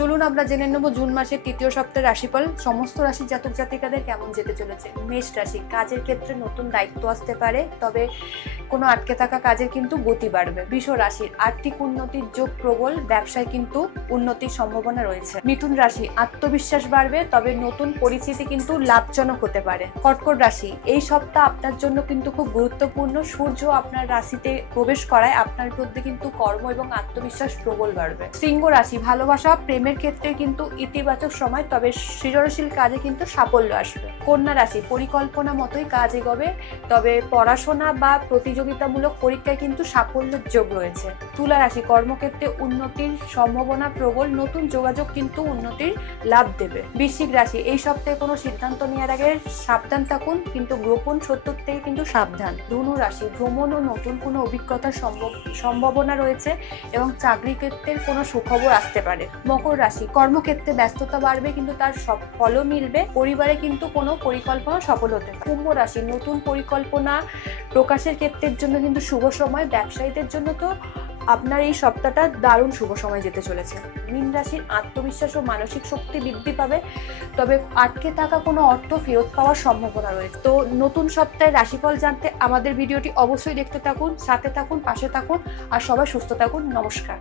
চলুন আমরা জেনে নেব জুন মাসের তৃতীয় সপ্তাহের রাশিফল সমস্ত রাশির জাতক জাতিকাদের কেমন যেতে চলেছে। মেষ রাশি, কাজের ক্ষেত্রে নতুন দায়িত্ব আসতে পারে, তবে কোনো আটকে থাকা কাজের কিন্তু গতি বাড়বে। বৃষ রাশির আর্থিক উন্নতির যোগ প্রবল, ব্যবসায় কিন্তু উন্নতির সম্ভাবনা রয়েছে। মিথুন রাশি, আত্মবিশ্বাস বাড়বে, তবে নতুন পরিস্থিতি কিন্তু লাভজনক হতে পারে। কর্কট রাশি, এই সপ্তাহ আপনার জন্য কিন্তু খুব গুরুত্বপূর্ণ। সূর্য আপনার রাশিতে প্রবেশ করায় আপনার মধ্যে কিন্তু কর্ম এবং আত্মবিশ্বাস প্রবল বাড়বে। সিংহ রাশি, ভালোবাসা প্রেমের ক্ষেত্রে কিন্তু ইতিবাচক সময়, তবে সৃজনশীল কাজে কিন্তু সাফল্য আসবে। কন্যা রাশি, পরিকল্পনা মতোই কাজ এগোবে, তবে পড়াশোনা বা প্রতিযোগিতামূলক পরীক্ষায় কিন্তু সাফল্যের যোগ রয়েছে। তুলা রাশি, কর্মক্ষেত্রে উন্নতির সম্ভাবনা প্রবল, নতুন যোগাযোগ কিন্তু উন্নতির লাভ দেবে। বৃশ্চিক রাশি, এই সপ্তাহে কোনো সিদ্ধান্ত নেওয়ার আগে সাবধান থাকুন, কিন্তু গোপন সত্য থেকে কিন্তু সাবধান। ধনু রাশি, ভ্রমণ ও নতুন কোনো অভিজ্ঞতার সম্ভাবনা রয়েছে এবং চাকরি ক্ষেত্রের কোনো সুখবর আসতে পারে। মকর রাশি, কর্মক্ষেত্রে ব্যস্ততা বাড়বে, কিন্তু তার সব ফলও মিলবে। পরিবারে কিন্তু কোনো পরিকল্পনা সফল হতে পারে। কুম্ভ রাশি, নতুন পরিকল্পনা প্রকাশের ক্ষেত্রের জন্য কিন্তু শুভ সময়। ব্যবসায়ীদের জন্য তো আপনার এই সপ্তাহটা দারুণ শুভ সময় যেতে চলেছে। মীন রাশির আত্মবিশ্বাস ও মানসিক শক্তি বৃদ্ধি পাবে, তবে আটকে থাকা কোনো অর্থ ফেরত পাওয়ার সম্ভাবনা রয়েছে। তো নতুন সপ্তাহে রাশিফল জানতে আমাদের ভিডিওটি অবশ্যই দেখতে থাকুন, সাথে থাকুন, পাশে থাকুন, আর সবাই সুস্থ থাকুন। নমস্কার।